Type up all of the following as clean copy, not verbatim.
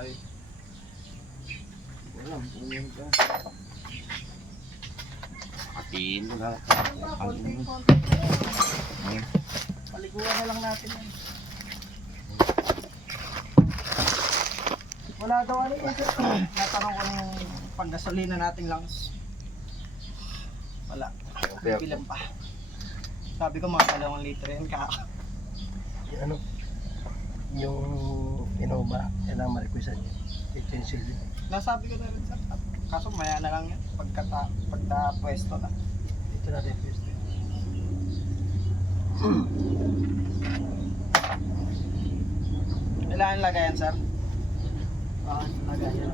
Ay. Walang pumin ka. Katiin mo na. Paliguan na lang natin yan. Wala daw ano yun. Natanong ko ng panggasolina nating langs. Wala. Bilang pa. Sabi ko mga 2 litro yan ka. Ano? Yung Innova, kailangan ma-requestan yun. Utensil yun. Nasabi ko na rin sir. Kaso maya na lang yan. Pagka pwesto na. Dito natin first. Kailangan lagayan sir? Lagayan.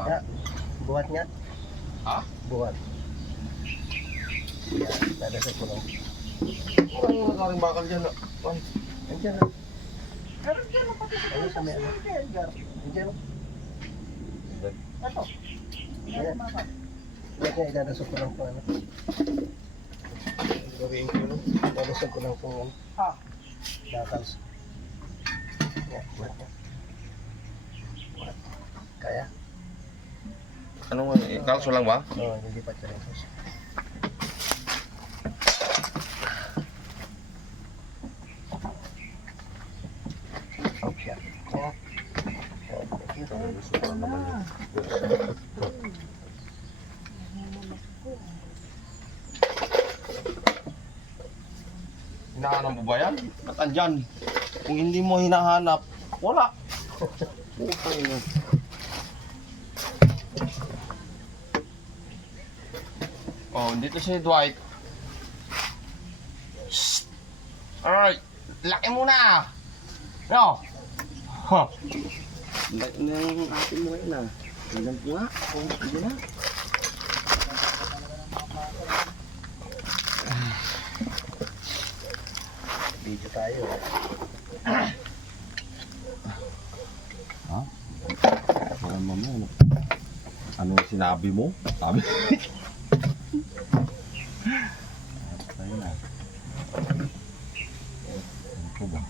Ya, buat nga. Ha? Buat. Yan, dadasal ko lang. Ano yung nakaring bakal dyan? Andiyan na. Meron dyan ang pati Ano sa may ano? Andiyan na. Ito. Yan. Buat nga, idadasal ko lang po ano. Gawin ko no? Dadasal ko lang po ano. Ha? Nakals. Yan, buat nga. Buat. Kaya? Ano nga? Kalso lang ba? Oo, hindi pa siya rin. Oh, siya. Oh. Hinahanap mo ba yan? At andyan. Kung hindi mo hinahanap, wala. Putang ina. Oh, dito si Dwight. Shh. Alright. Laki muna. No. Ha. Laki na yung ating mo ngayon ah. Tignan ko nga. Oh, sige na. Video tayo. Ha? Parang mamaya. Ano yung sinabi mo? Sabi. Tayo na. Ano ko ba?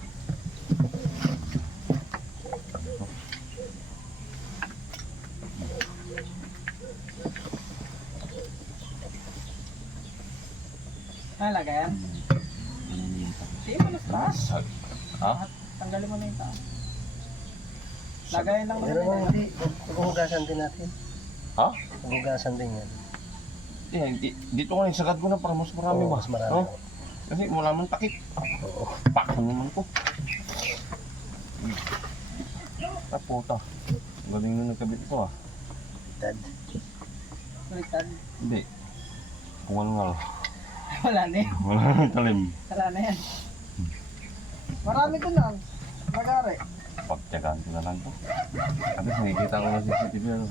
Lagayan? Sige mo na taas. Ha? Tanggalin mo na yung taas. Lagayan lang Pero naman. hindi, hugasan din natin. Ha? Hugasan din yan. Dito ko na sagad ko na para mas marami Oo, ba? mas marami. No? Kasi wala man takip. Oo. Pakang naman ko. Puta. Galing na nagkabit ito ah. Dad. Baliktad. Hindi. Kumalngal. Wala na yan. Wala nang talim. Wala na yan. Marami ko lang. Magari. Pagtyagaan ko na lang to. Kasi nakikita ko na CCTV ano.